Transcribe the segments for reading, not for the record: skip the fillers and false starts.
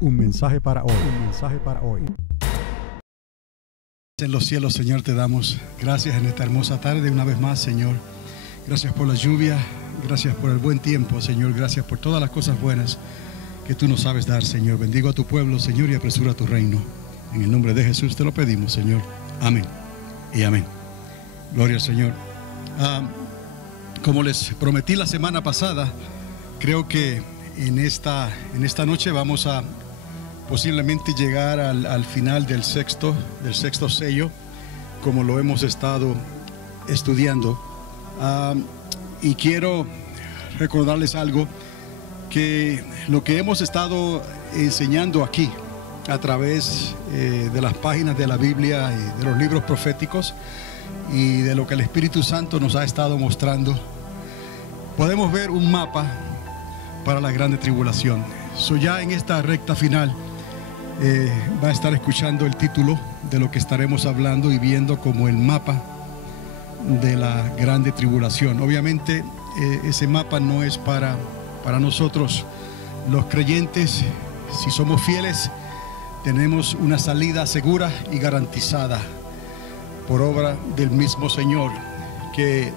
Un mensaje para hoy. Un mensaje para hoy. En los cielos, Señor, te damos gracias en esta hermosa tarde una vez más, Señor. Gracias por la lluvia, gracias por el buen tiempo, Señor. Gracias por todas las cosas buenas que tú nos sabes dar, Señor. Bendigo a tu pueblo, Señor, y apresura tu reino. En el nombre de Jesús te lo pedimos, Señor. Amén y amén. Gloria al Señor. Como les prometí la semana pasada, creo que en esta noche vamos a posiblemente llegar al final del sexto sello, como lo hemos estado estudiando. Y quiero recordarles algo, que lo que hemos estado enseñando aquí a través de las páginas de la Biblia y de los libros proféticos y de lo que el Espíritu Santo nos ha estado mostrando, podemos ver un mapa para la grande tribulación. Ya en esta recta final va a estar escuchando el título de lo que estaremos hablando y viendo como el mapa de la grande tribulación. Obviamente ese mapa no es para nosotros los creyentes. Si somos fieles, tenemos una salida segura y garantizada por obra del mismo Señor, que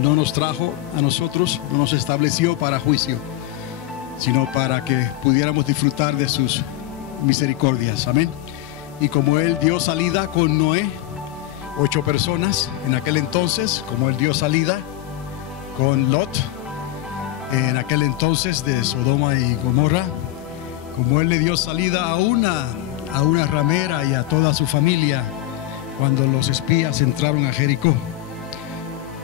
no nos trajo a nosotros, no nos estableció para juicio, sino para que pudiéramos disfrutar de sus misericordias. Amén. Y como Él dio salida con Noé, 8 personas en aquel entonces, como Él dio salida con Lot en aquel entonces de Sodoma y Gomorra, como Él le dio salida a una ramera y a toda su familia cuando los espías entraron a Jericó,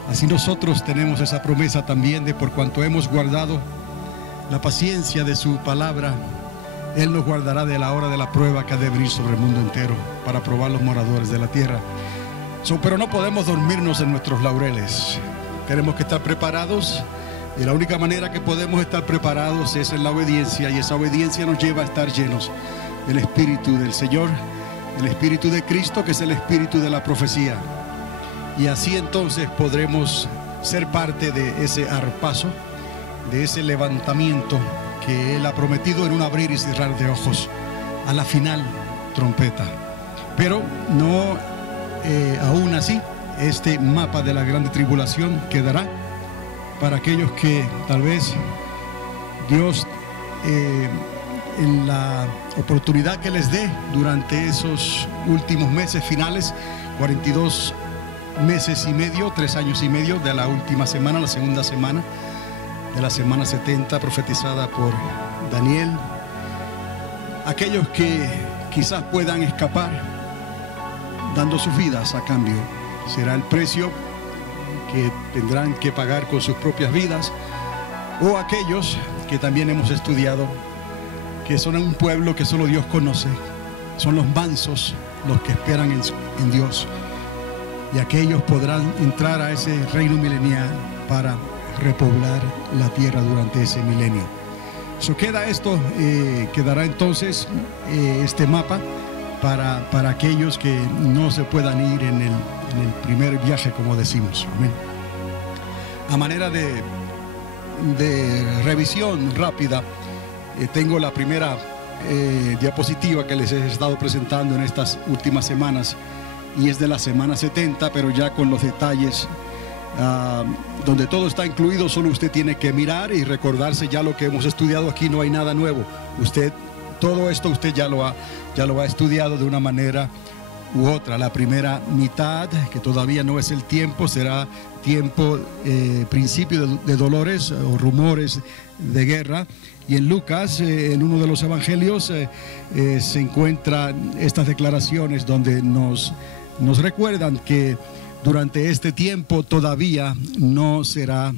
así nosotros tenemos esa promesa también de por cuanto hemos guardado la paciencia de su palabra, Él nos guardará de la hora de la prueba que ha de venir sobre el mundo entero para probar los moradores de la tierra. Pero no podemos dormirnos en nuestros laureles. Tenemos que estar preparados, y la única manera que podemos estar preparados es en la obediencia, y esa obediencia nos lleva a estar llenos del Espíritu del Señor, el Espíritu de Cristo, que es el Espíritu de la profecía. Y así entonces podremos ser parte de ese arpazo, de ese levantamiento que Él ha prometido en un abrir y cerrar de ojos a la final trompeta. Pero no aún así, este mapa de la grande tribulación quedará para aquellos que tal vez Dios en la oportunidad que les dé durante esos últimos meses finales, 42 meses y medio, 3 años y medio de la última semana, la segunda semana de la semana 70 profetizada por Daniel, aquellos que quizás puedan escapar dando sus vidas a cambio, será el precio que tendrán que pagar con sus propias vidas, o aquellos que también hemos estudiado, que son un pueblo que solo Dios conoce, son los mansos, los que esperan en Dios, y aquellos podrán entrar a ese reino milenial para repoblar la tierra durante ese milenio. Quedará entonces este mapa para aquellos que no se puedan ir en el primer viaje, como decimos. Amén. A manera de revisión rápida, tengo la primera diapositiva que les he estado presentando en estas últimas semanas, y es de la semana 70, pero ya con los detalles donde todo está incluido. Solo usted tiene que mirar y recordarse ya lo que hemos estudiado aquí. No hay nada nuevo. Todo esto usted ya lo ha estudiado de una manera u otra. La primera mitad, que todavía no es el tiempo, será tiempo, principio de dolores o rumores de guerra. Y en Lucas, en uno de los evangelios, se encuentran estas declaraciones donde nos recuerdan que durante este tiempo todavía no será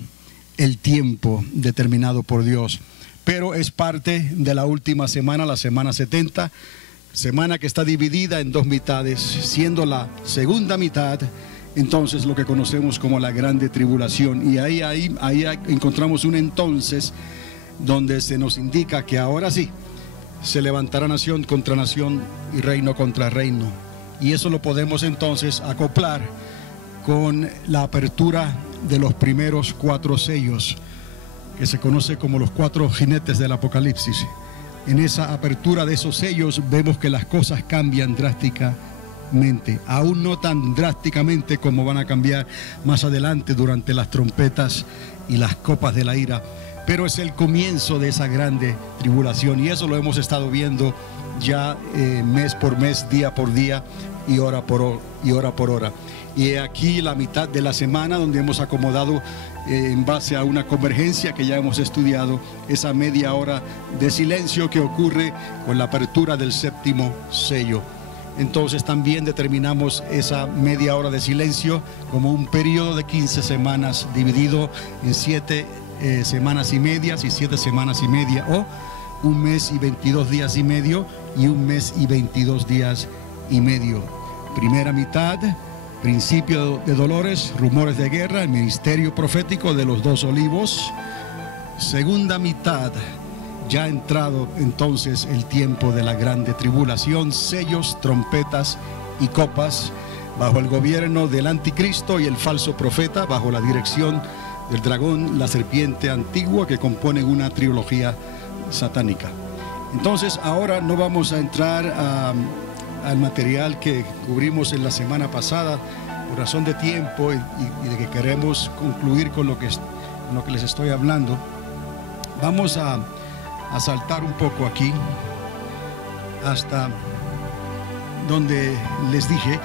el tiempo determinado por Dios, pero es parte de la última semana, la semana 70, semana que está dividida en 2 mitades, siendo la segunda mitad entonces lo que conocemos como la grande tribulación. Y ahí encontramos un entonces donde se nos indica que ahora sí se levantará nación contra nación y reino contra reino, y eso lo podemos entonces acoplar con la apertura de los primeros 4 sellos, que se conoce como los 4 jinetes del Apocalipsis. en esa apertura de esos sellos vemos que las cosas cambian drásticamente, aún no tan drásticamente como van a cambiar más adelante durante las trompetas y las copas de la ira, pero es el comienzo de esa grande tribulación, y eso lo hemos estado viendo ya mes por mes, día por día y hora por hora. Y aquí la mitad de la semana donde hemos acomodado en base a una convergencia que ya hemos estudiado, esa media hora de silencio que ocurre con la apertura del séptimo sello. Entonces también determinamos esa media hora de silencio como un periodo de 15 semanas dividido en 7 semanas y medias y 7 semanas y media, o un mes y 22 días y medio y un mes y 22 días y medio. Primera mitad, principio de dolores, rumores de guerra, el ministerio profético de los 2 olivos. Segunda mitad, ya ha entrado entonces el tiempo de la grande tribulación, sellos, trompetas y copas, bajo el gobierno del anticristo y el falso profeta, bajo la dirección del dragón, la serpiente antigua, que componen una trilogía satánica. Entonces ahora no vamos a entrar al material que cubrimos en la semana pasada por razón de tiempo y de que queremos concluir con lo que les estoy hablando. Vamos a saltar un poco aquí hasta donde les dije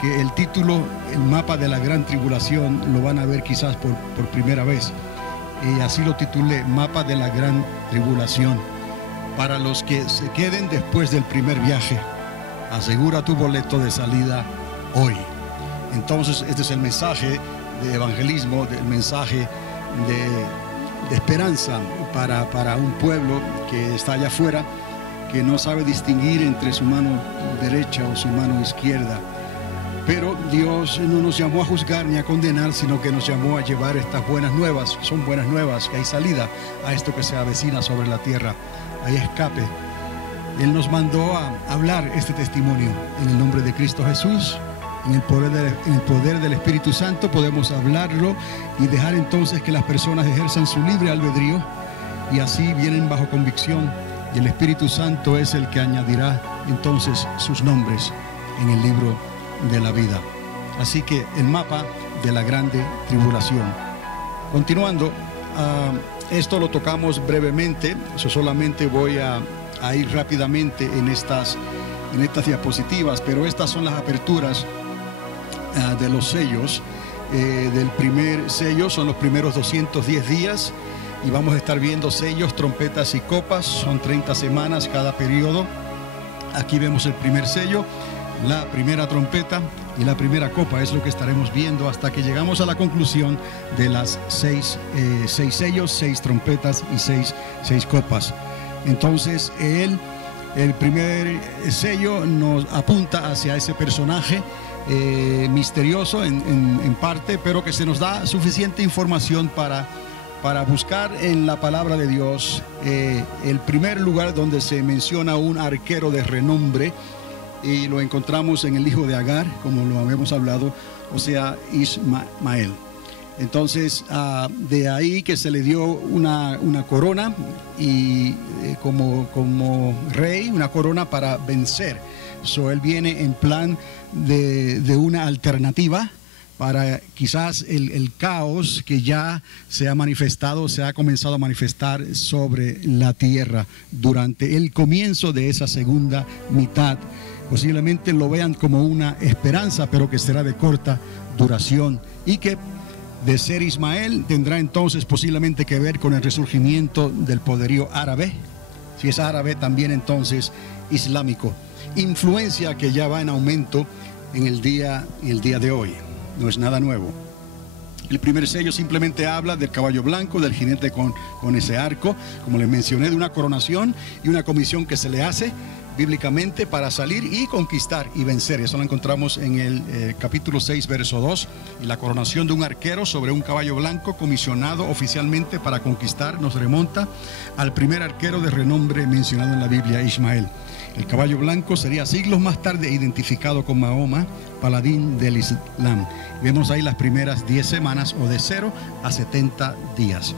que el título, el mapa de la gran tribulación, lo van a ver quizás por primera vez, y así lo titulé, mapa de la gran tribulación. Para los que se queden después del primer viaje, asegura tu boleto de salida hoy. Entonces este es el mensaje de evangelismo, el mensaje de esperanza para un pueblo que está allá afuera, que no sabe distinguir entre su mano derecha o su mano izquierda. Pero Dios no nos llamó a juzgar ni a condenar, sino que nos llamó a llevar estas buenas nuevas. Son buenas nuevas, que hay salida a esto que se avecina sobre la tierra, hay escape. Él nos mandó a hablar este testimonio en el nombre de Cristo Jesús. En el poder del Espíritu Santo podemos hablarlo y dejar entonces que las personas ejerzan su libre albedrío, y así vienen bajo convicción, y el Espíritu Santo es el que añadirá entonces sus nombres en el libro de la vida. Así que el mapa de la grande tribulación. Continuando, esto lo tocamos brevemente, yo solamente voy a ir rápidamente en estas diapositivas, pero estas son las aperturas de los sellos. Del primer sello son los primeros 210 días, y vamos a estar viendo sellos, trompetas y copas. Son 30 semanas cada periodo. Aquí vemos el primer sello, la primera trompeta y la primera copa. Es lo que estaremos viendo hasta que llegamos a la conclusión de las 6 sellos, 6 trompetas y 6 copas. Entonces el primer sello nos apunta hacia ese personaje misterioso en parte, pero que se nos da suficiente información para buscar en la palabra de Dios el primer lugar donde se menciona un arquero de renombre, y lo encontramos en el hijo de Agar, como lo habíamos hablado, o sea, Ismael. Entonces de ahí que se le dio una corona, y como rey, una corona para vencer. Él viene en plan de una alternativa para quizás el caos que ya se ha comenzado a manifestar sobre la tierra durante el comienzo de esa segunda mitad. Posiblemente lo vean como una esperanza, pero que será de corta duración, y que de ser Ismael tendrá entonces posiblemente que ver con el resurgimiento del poderío árabe. Si es árabe, también entonces islámico. Influencia que ya va en aumento en el día de hoy. No es nada nuevo. El primer sello simplemente habla del caballo blanco, del jinete con ese arco, como les mencioné, de una coronación y una comisión que se le hace bíblicamente para salir y conquistar y vencer. Eso lo encontramos en el capítulo 6, verso 2. La coronación de un arquero sobre un caballo blanco, comisionado oficialmente para conquistar, nos remonta al primer arquero de renombre mencionado en la Biblia, Ismael. El caballo blanco sería siglos más tarde identificado con Mahoma, paladín del Islam. Vemos ahí las primeras 10 semanas, o de 0 a 70 días.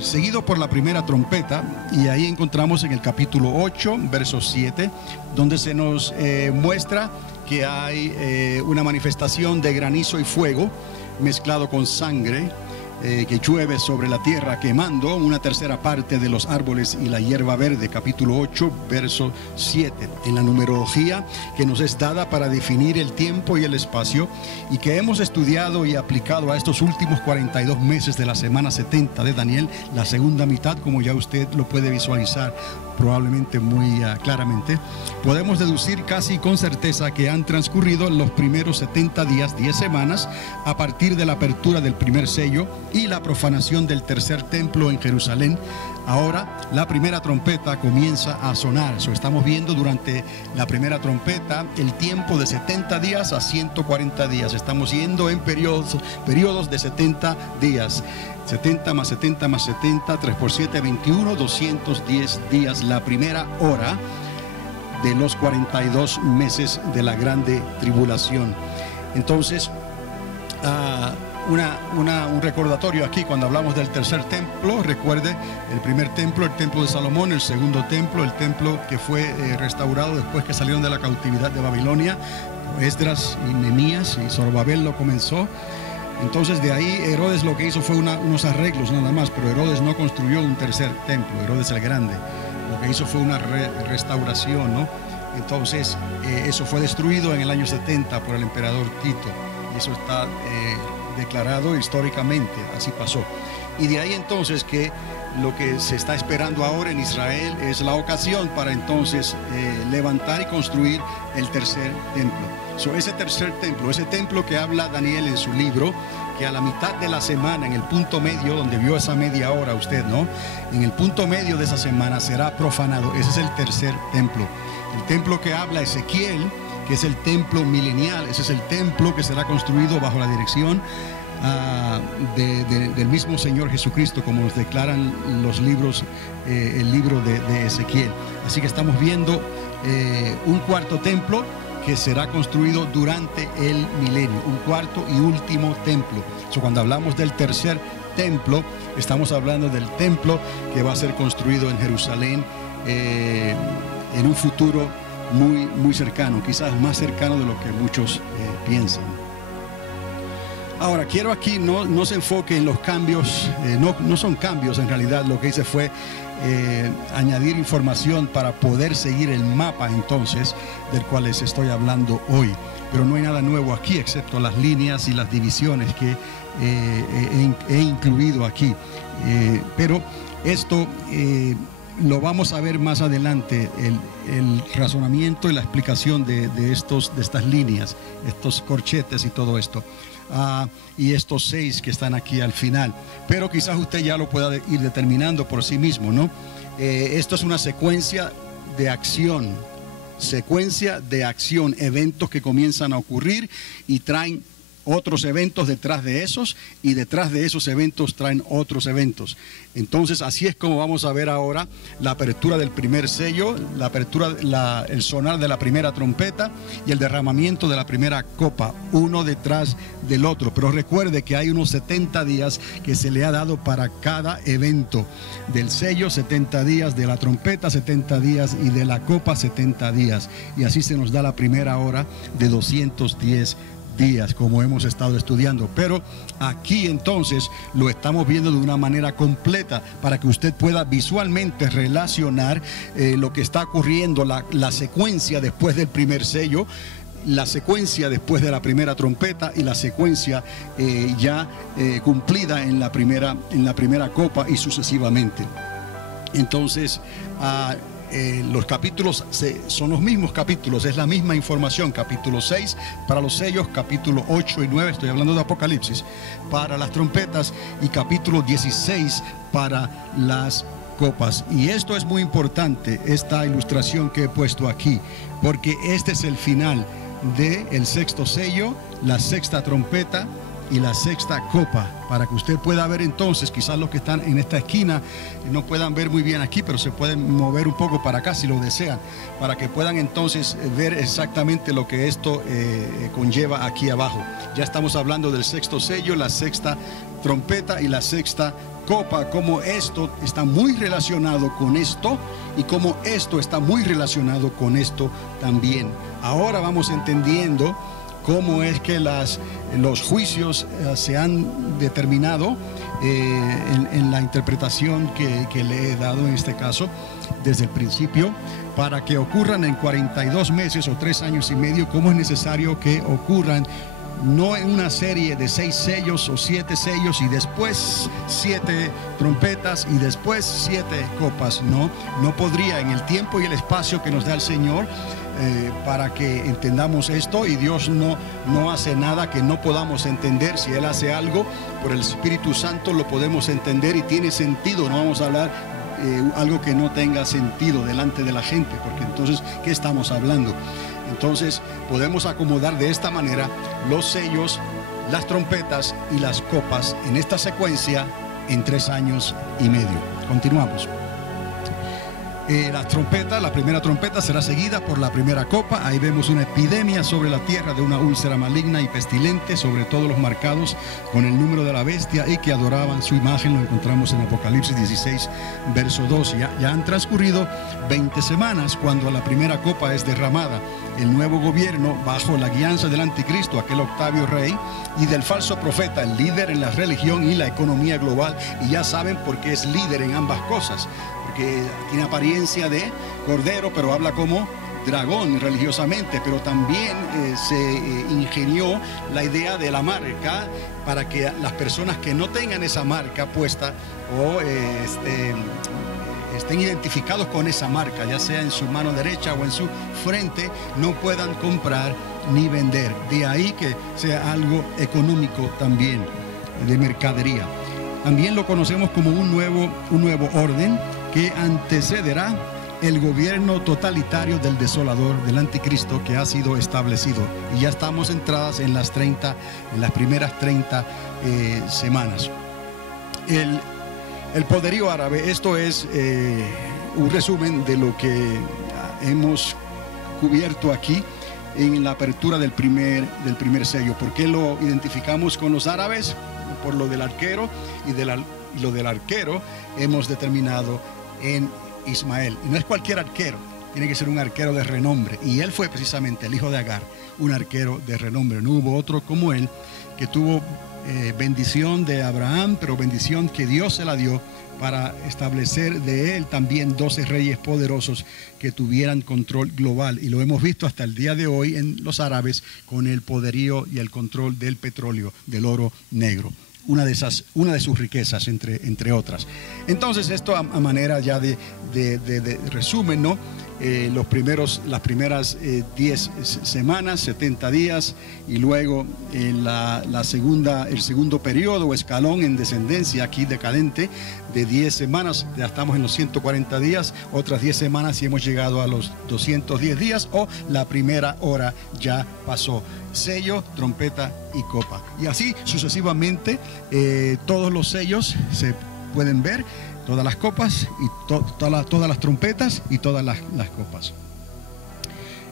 seguido por la primera trompeta, y ahí encontramos en el capítulo 8, verso 7, donde se nos muestra que hay una manifestación de granizo y fuego mezclado con sangre, que llueve sobre la tierra quemando una tercera parte de los árboles y la hierba verde. Capítulo 8, verso 7. En la numerología que nos es dada para definir el tiempo y el espacio, y que hemos estudiado y aplicado a estos últimos 42 meses de la semana 70 de Daniel, la segunda mitad, como ya usted lo puede visualizar probablemente muy claramente, podemos deducir casi con certeza que han transcurrido los primeros 70 días, 10 semanas, a partir de la apertura del primer sello y la profanación del tercer templo en Jerusalén. Ahora la primera trompeta comienza a sonar. Estamos viendo durante la primera trompeta el tiempo de 70 días a 140 días. Estamos yendo en periodos de 70 días. 70 más 70 más 70, 3 por 7, 21, 210 días. La primera hora de los 42 meses de la grande tribulación. Entonces, un recordatorio aquí cuando hablamos del tercer templo. Recuerde, el primer templo, el templo de Salomón; el segundo templo, el templo que fue restaurado después que salieron de la cautividad de Babilonia. Esdras y Nehemías y Zorobabel lo comenzó. Entonces de ahí Herodes lo que hizo fue unos arreglos nada más, pero Herodes no construyó un tercer templo, Herodes el Grande. Lo que hizo fue una restauración, ¿no? Entonces eso fue destruido en el año 70 por el emperador Tito, y eso está declarado históricamente, así pasó. Y de ahí entonces que lo que se está esperando ahora en Israel es la ocasión para entonces levantar y construir el tercer templo. Ese tercer templo, ese templo que habla Daniel en su libro, que a la mitad de la semana, en el punto medio, donde vio esa media hora usted, ¿no? En el punto medio de esa semana será profanado. Ese es el tercer templo. El templo que habla Ezequiel, que es el templo milenial, ese es el templo que será construido bajo la dirección del mismo Señor Jesucristo, como nos declaran los libros, el libro de Ezequiel. Así que estamos viendo un cuarto templo que será construido durante el milenio, un cuarto y último templo. Cuando hablamos del tercer templo, estamos hablando del templo que va a ser construido en Jerusalén en un futuro muy cercano, quizás más cercano de lo que muchos piensan. Ahora, quiero aquí no se enfoque en los cambios, no son cambios en realidad. Lo que hice fue añadir información para poder seguir el mapa entonces del cual les estoy hablando hoy. Pero no hay nada nuevo aquí excepto las líneas y las divisiones que he incluido aquí. Pero esto lo vamos a ver más adelante, el razonamiento y la explicación de estas líneas, estos corchetes y todo esto. Y estos 6 que están aquí al final, pero quizás usted ya lo pueda ir determinando por sí mismo, ¿no? Esto es una secuencia de acción, eventos que comienzan a ocurrir y traen otros eventos detrás de esos, y detrás de esos eventos traen otros eventos. Entonces así es como vamos a ver ahora la apertura del primer sello, el sonar de la primera trompeta y el derramamiento de la primera copa, uno detrás del otro. Pero recuerde que hay unos 70 días que se le ha dado para cada evento. Del sello 70 días, de la trompeta 70 días y de la copa 70 días. Y así se nos da la primera hora de 210 días, como hemos estado estudiando. Pero aquí entonces lo estamos viendo de una manera completa para que usted pueda visualmente relacionar lo que está ocurriendo, la secuencia después del primer sello, la secuencia después de la primera trompeta y la secuencia ya cumplida en la primera copa y sucesivamente. Entonces los capítulos son los mismos capítulos, es la misma información. Capítulo 6 para los sellos, capítulo 8 y 9, estoy hablando de Apocalipsis, para las trompetas, y capítulo 16 para las copas. Y esto es muy importante, esta ilustración que he puesto aquí, porque este es el final del sexto sello, la sexta trompeta y la sexta copa, para que usted pueda ver entonces, quizás los que están en esta esquina no puedan ver muy bien aquí, pero se pueden mover un poco para acá si lo desean, para que puedan entonces ver exactamente lo que esto conlleva aquí abajo. Ya estamos hablando del sexto sello, la sexta trompeta y la sexta copa, cómo esto está muy relacionado con esto y cómo esto está muy relacionado con esto también. Ahora vamos entendiendo cómo es que los juicios se han determinado en la interpretación que le he dado en este caso desde el principio, para que ocurran en 42 meses o 3 años y medio, como es necesario que ocurran, no en una serie de 6 sellos o 7 sellos y después 7 trompetas y después 7 copas. No podría, en el tiempo y el espacio que nos da el Señor, para que entendamos esto, y Dios no hace nada que no podamos entender. Si Él hace algo por el Espíritu Santo, lo podemos entender y tiene sentido. No vamos a hablar algo que no tenga sentido delante de la gente, porque entonces, ¿qué estamos hablando? Entonces podemos acomodar de esta manera los sellos, las trompetas y las copas en esta secuencia en 3 años y medio. Continuamos. La primera trompeta será seguida por la primera copa. Ahí vemos una epidemia sobre la tierra de una úlcera maligna y pestilente sobre todos los marcados con el número de la bestia y que adoraban su imagen. Lo encontramos en Apocalipsis 16, verso 2. Ya han transcurrido 20 semanas cuando la primera copa es derramada. El nuevo gobierno, bajo la guianza del anticristo, aquel Octavio Rey, y del falso profeta, el líder en la religión y la economía global. Y ya saben por qué es líder en ambas cosas, porque tiene apariencia de cordero, pero habla como dragón religiosamente, pero también se ingenió la idea de la marca para que las personas que no tengan esa marca puesta o estén identificados con esa marca, ya sea en su mano derecha o en su frente, no puedan comprar ni vender. De ahí que sea algo económico también, de mercadería. También lo conocemos como un nuevo orden que antecederá el gobierno totalitario del desolador, del anticristo, que ha sido establecido. Y ya estamos entradas en las primeras 30 semanas. El poderío árabe, esto es un resumen de lo que hemos cubierto aquí en la apertura del primer sello. ¿Por qué lo identificamos con los árabes? Por lo del arquero, y lo del arquero hemos determinado en Ismael. Y no es cualquier arquero, tiene que ser un arquero de renombre. Y él fue precisamente el hijo de Agar, un arquero de renombre. No hubo otro como él, que tuvo bendición de Abraham, pero bendición que Dios se la dio para establecer de él también 12 reyes poderosos que tuvieran control global. Y lo hemos visto hasta el día de hoy en los árabes con el poderío y el control del petróleo, del oro negro. Una de sus riquezas, entre otras. Entonces, esto a manera ya de resumen, ¿no? Las primeras 10 semanas, 70 días, y luego el segundo periodo o escalón en descendencia, aquí decadente, de 10 semanas, ya estamos en los 140 días, otras 10 semanas y hemos llegado a los 210 días, o la primera hora ya pasó. Sello, trompeta y copa. Y así sucesivamente, todos los sellos se pueden ver, todas las copas y todas las trompetas y todas las copas.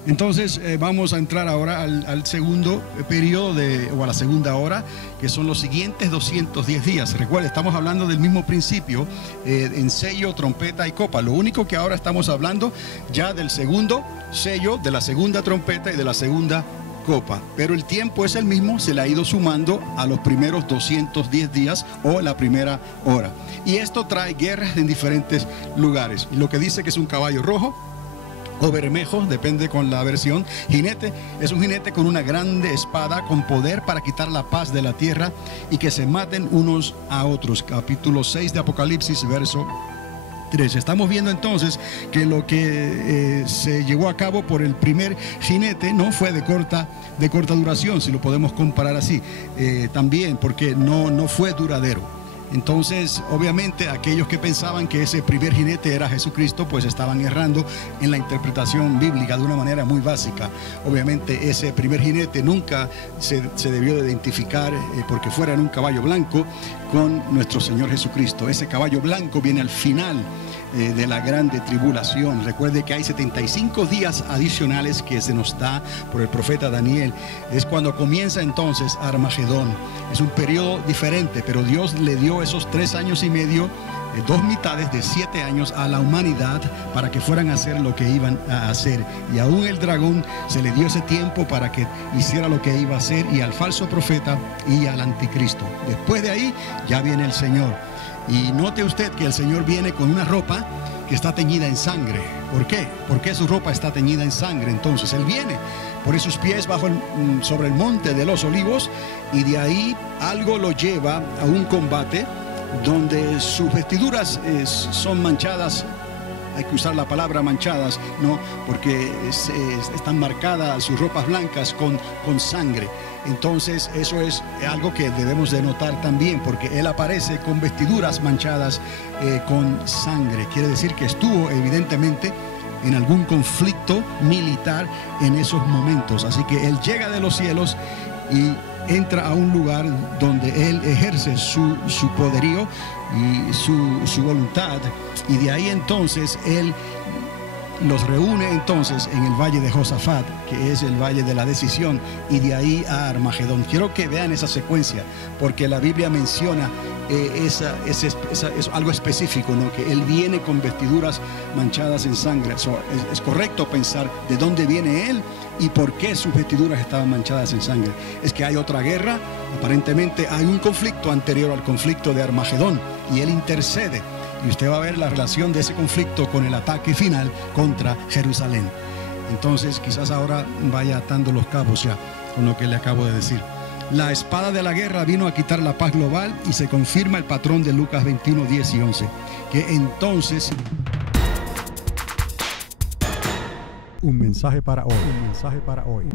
Entonces vamos a entrar ahora al segundo periodo o a la segunda hora, que son los siguientes 210 días. Recuerden, estamos hablando del mismo principio en sello, trompeta y copa. Lo único que ahora estamos hablando ya del segundo sello, de la segunda trompeta y de la segunda copa, pero el tiempo es el mismo, se le ha ido sumando a los primeros 210 días o la primera hora. Y esto trae guerras en diferentes lugares. Y lo que dice que es un caballo rojo o bermejo, depende con la versión. Jinete, es un jinete con una grande espada con poder para quitar la paz de la tierra y que se maten unos a otros. Capítulo 6 de Apocalipsis, verso 3. Estamos viendo entonces que lo que se llevó a cabo por el primer jinete no fue de corta duración, si lo podemos comparar así, también porque no fue duradero. Entonces, obviamente, aquellos que pensaban que ese primer jinete era Jesucristo, pues estaban errando en la interpretación bíblica de una manera muy básica. Obviamente, ese primer jinete nunca se debió de identificar porque fuera en un caballo blanco con nuestro Señor Jesucristo. Ese caballo blanco viene al final de la grande tribulación. Recuerde que hay 75 días adicionales que se nos da por el profeta Daniel. Es cuando comienza entonces Armagedón. Es un periodo diferente, pero Dios le dio esos 3 años y medio, 2 mitades de 7 años a la humanidad para que fueran a hacer lo que iban a hacer. Y aún el dragón se le dio ese tiempo para que hiciera lo que iba a hacer, y al falso profeta y al anticristo. Después de ahí ya viene el Señor. Y note usted que el Señor viene con una ropa que está teñida en sangre. ¿Por qué? ¿Por qué su ropa está teñida en sangre? Entonces Él viene por sus pies sobre el monte de los olivos, y de ahí algo lo lleva a un combate donde sus vestiduras son manchadas. Hay que usar la palabra manchadas, ¿no? Porque están marcadas sus ropas blancas con sangre. Entonces eso es algo que debemos de notar también, porque Él aparece con vestiduras manchadas con sangre. Quiere decir que estuvo evidentemente en algún conflicto militar en esos momentos. Así que Él llega de los cielos y entra a un lugar donde Él ejerce su poderío y su voluntad, y de ahí entonces Él los reúne entonces en el valle de Josafat, que es el valle de la decisión, y de ahí a Armagedón. Quiero que vean esa secuencia, porque la Biblia menciona es algo específico, ¿no? Que Él viene con vestiduras manchadas en sangre. Es correcto pensar de dónde viene Él y por qué sus vestiduras estaban manchadas en sangre. Es que hay otra guerra, aparentemente hay un conflicto anterior al conflicto de Armagedón, y Él intercede. Y usted va a ver la relación de ese conflicto con el ataque final contra Jerusalén. Entonces quizás ahora vaya atando los cabos ya con lo que le acabo de decir. La espada de la guerra vino a quitar la paz global, y se confirma el patrón de Lucas 21, 10 y 11. Que entonces... Un mensaje para hoy. Un mensaje para hoy.